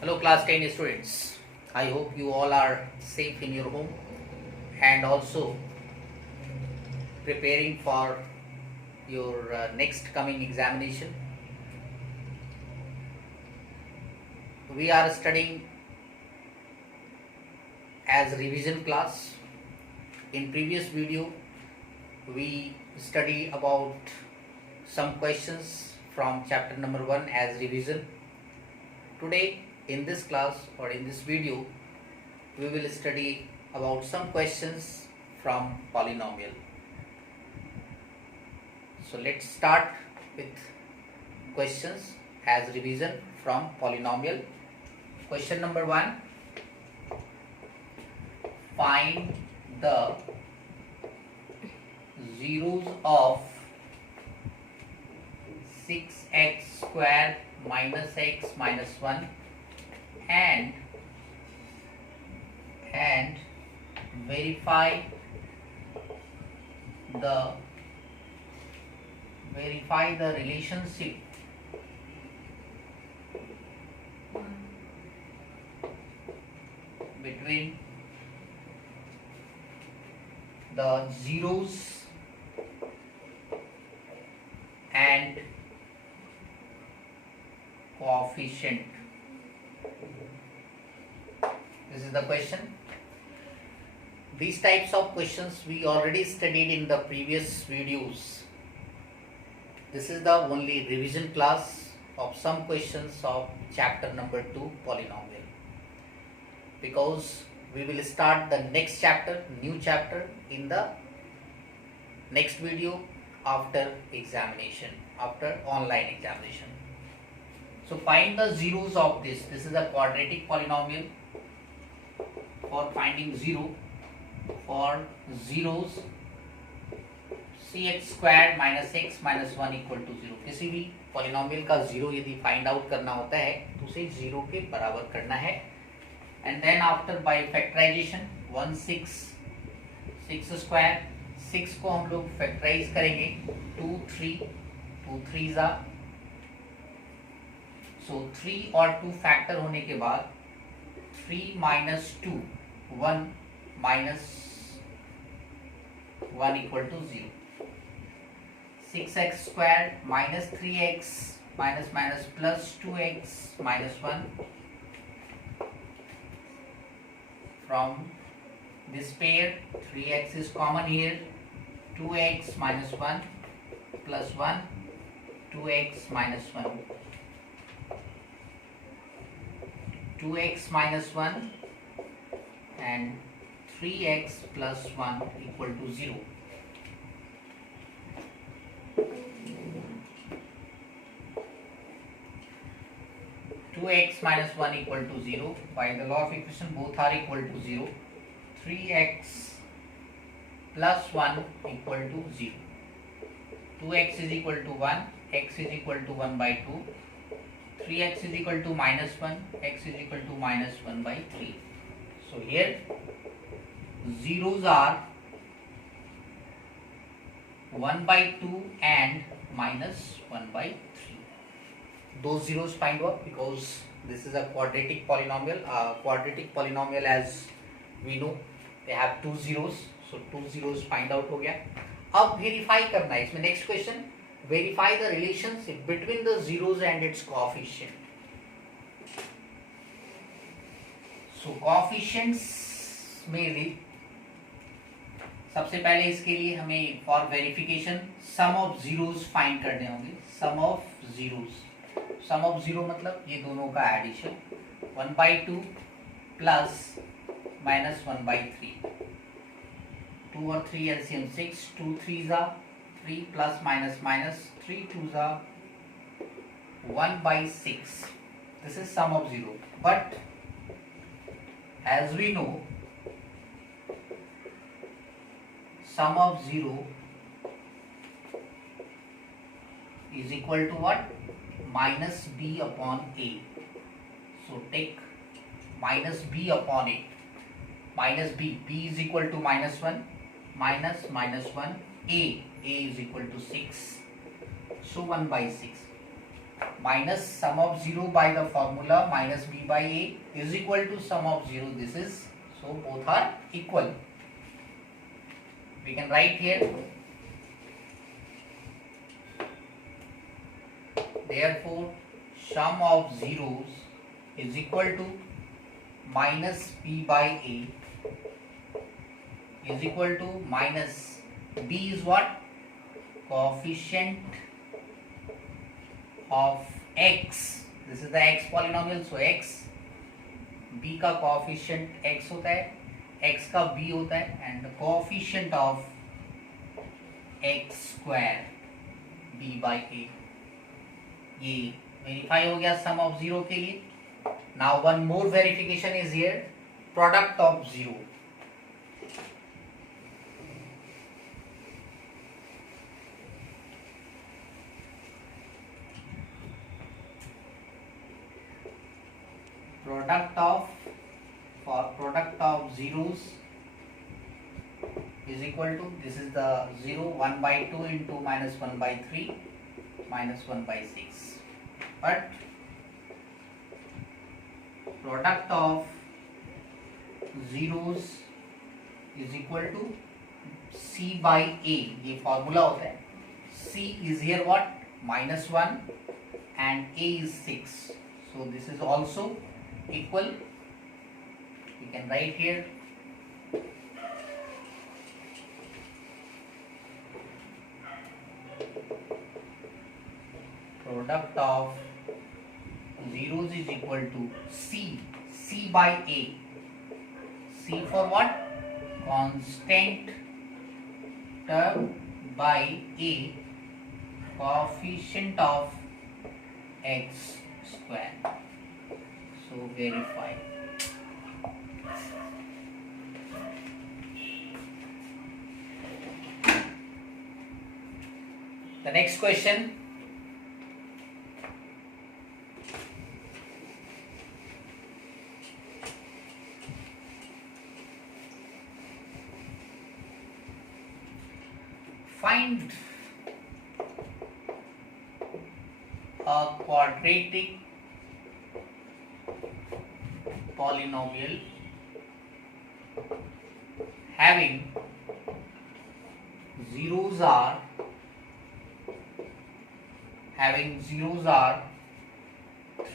Hello class 10 students. I hope you all are safe in your home and also preparing for your next coming examination. We are studying as revision class. In previous video we study about some questions from chapter number 1 as revision. Today in this class or in this video we will study about some questions from polynomial. So let's start with questions as revision from polynomial. Question number 1. Find the zeros of 6x squared minus x minus 1 and verify the relationship between the zeros and coefficient. This is the question. These types of questions we already studied in the previous videos. This is the only revision class of some questions of chapter number 2 polynomial, because we will start the next chapter, new chapter, in the next video after examination, after online examination. So find the zeros of this. This is a quadratic polynomial. For finding zero, for zeros cx square minus x minus one equal to zero, किसी भी polynomial का zero यदि find out करना होता है तो उसे zero के बराबर करना है. And then after by factorization 1 6 square, 6 को हम लोग फैक्टराइज करेंगे 2 3 जा, सो 3 और 2 फैक्टर होने के बाद 3 minus 2 1 minus 1 equal to 0. 6x squared minus 3x minus minus plus 2x minus 1. From this pair 3x is common here, 2x minus 1 plus 1, 2x minus 1, 2x minus 1 and 3x plus 1 equal to 0. Two x minus 1 equal to 0. By the law of equation both are equal to 0. 3x plus 1 equal to 0. 2x is equal to 1, x is equal to 1 by 2. 3x is equal to minus 1, x is equal to minus 1 by 3. So here zeros are 1 by 2 and minus 1 by 3. Those zeros find out, because this is a quadratic polynomial. Quadratic polynomial, as we know, they have two zeros, so two zeros find out हो गया. अब verify करना है इसमें. Next question, verify the relationship between the zeros and its coefficient. So coefficients में सबसे पहले इसके लिए हमें for verification sum of zeros find करने होंगे. sum of zeros, sum of zero मतलब ये दोनों का addition. 1 by 2 plus minus 1 by 3, 2 और 3 एलसीएम 6, 2 3 जा 3 प्लस माइनस माइनस 3 2 जा 1 by 6. This is sum of zero. But as we know sum of zero is equal to what? Minus b upon a. So take minus b upon a. Minus b is equal to minus 1, minus minus 1, a is equal to 6. So 1 by 6. minus sum of 0 by the formula minus b by a is equal to sum of 0. This is, so both are equal. We can write here, therefore sum of zeros is equal to minus b by a is equal to minus b is what? Coefficient of x. This is the x polynomial, so x, b का coefficient x होता है, x का b होता है, and the coefficient of x square b by a. ये verify हो गया सम of zero के लिए. Now one more verification is here, product of zero. Product of zeros is equal to, this is the 0, 1 by 2 into minus 1 by 3 minus 1 by 6, but product of zeros is equal to c by a. ये formula होता है. c is here what? minus 1 and a is 6, so this is also equal. We can write here product of zeros is equal to c by a. C for what? Constant term by a, coefficient of x square. So verify. The next question. Find a quadratic polynomial having zeros are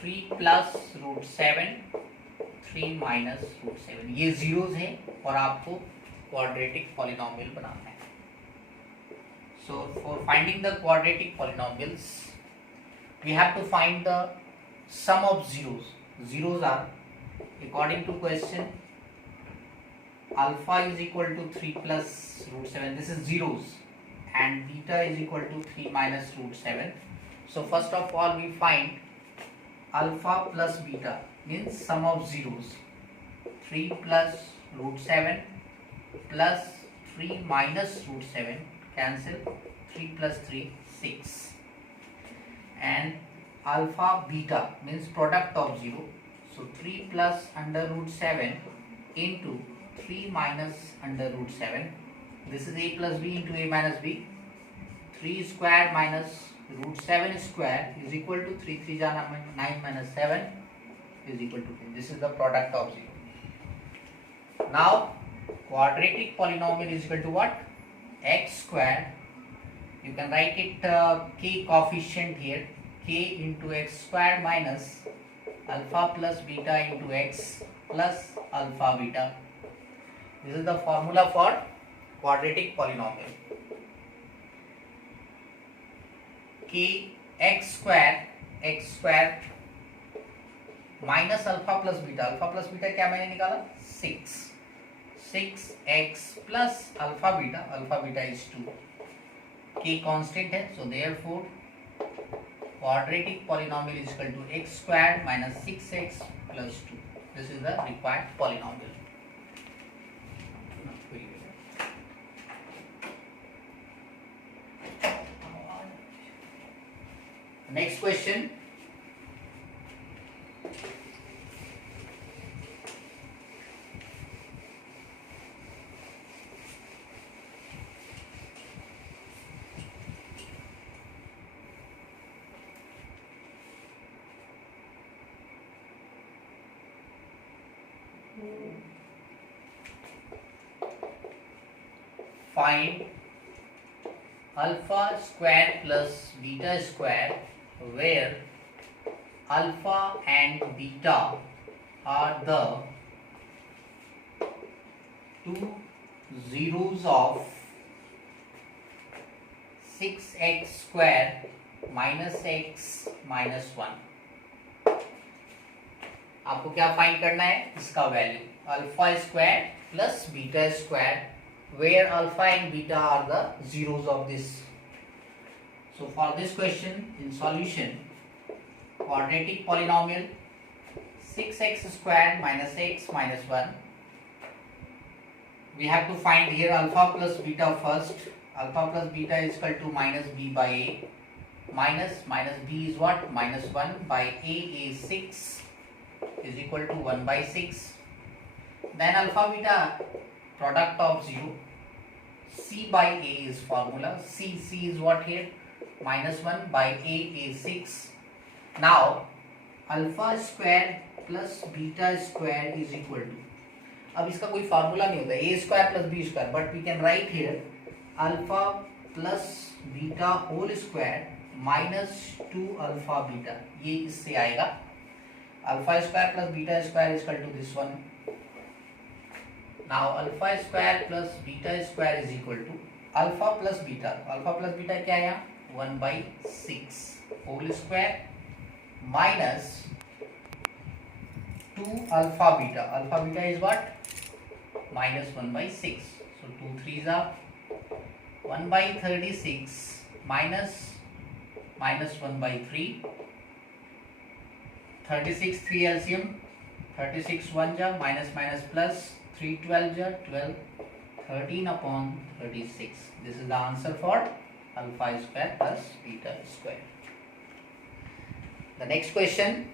3 plus root 7, 3 minus root 7. ये zeros है और आपको quadratic polynomial बनाना है. So for finding the quadratic polynomials, we have to find the sum of zeros. Zeros are, according to question, alpha is equal to 3 plus root 7. This is zeros, and beta is equal to 3 minus root 7. So first of all, we find alpha plus beta, means sum of zeros. 3 plus root 7 plus 3 minus root 7, cancel. 3 plus 3, 6. And alpha beta means product of 0. So 3 plus under root 7 into 3 minus under root 7. This is a plus b into a minus b. 3 square minus root 7 square is equal to 3 3 9 minus 7 is equal to 10. This is the product of 0. Now quadratic polynomial is equal to what? X square. You can write it k coefficient here, k into x square minus alpha plus beta into x plus alpha beta. This is the formula for quadratic polynomial. K x square minus alpha plus beta क्या मैंने निकाला? 6. 6x plus alpha beta is 2. K constant है, so therefore quadratic polynomial is equal to x square minus 6x plus 2. This is the required polynomial. Next question. Find alpha square plus beta square where alpha and beta are the two zeros of 6x square minus x minus 1. आपको क्या find करना है? इसका value alpha square plus beta square where alpha and beta are the zeros of this. So for this question in solution, quadratic polynomial 6x squared minus x minus 1, we have to find here alpha plus beta first. Alpha plus beta is equal to minus b by a. Minus b is what? Minus 1 by a is 6 is equal to 1 by 6. Then alpha beta product of 0. C by a is formula. C is what here? Minus 1 by a is 6. Now alpha square plus beta square is equal to, अब इसका कोई formula नहीं होता, a square plus b square, but we can write here alpha plus beta whole square minus 2 alpha beta. ये इससे आएगा alpha square plus beta square is equal to this one. Now alpha square plus beta square is equal to alpha plus beta. Alpha plus beta क्या है यहाँ? 1 by 6 whole square minus 2 alpha beta. Alpha beta is what? Minus 1 by 6. So 2 3s are 1 by 36 minus 1 by 3. 36 3 LCM. 36 1 ja minus plus 3 12 ja 12. 13 upon 36. This is the answer for alpha square plus beta square. The next question.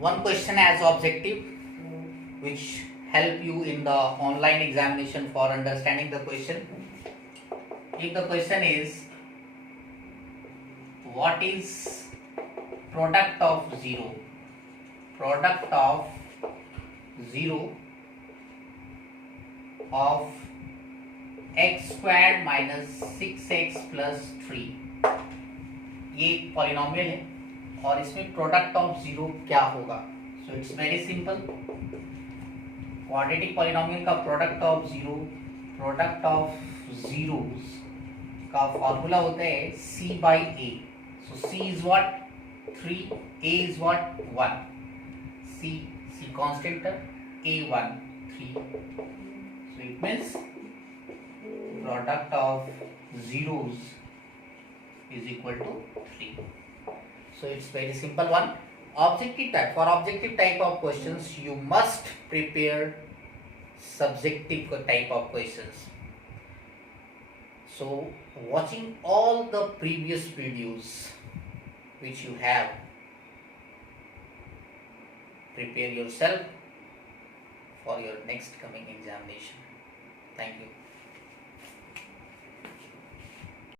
One question as objective which help you in the online examination for understanding the question. If the question is what is product of 0? Product of 0 of x squared minus 6x plus 3. ये polynomial है और इसमें product of zero क्या होगा? So it's very simple. Quadratic polynomial का product of zeros का formula होता है c by a. So c is what? 3, a is what? 1. c constant है, a 1 3. So it means product of zeros is equal to 3. So it's very simple one. Objective type. For objective type of questions, you must prepare subjective type of questions. So watching all the previous videos which you have, prepare yourself for your next coming examination. Thank you.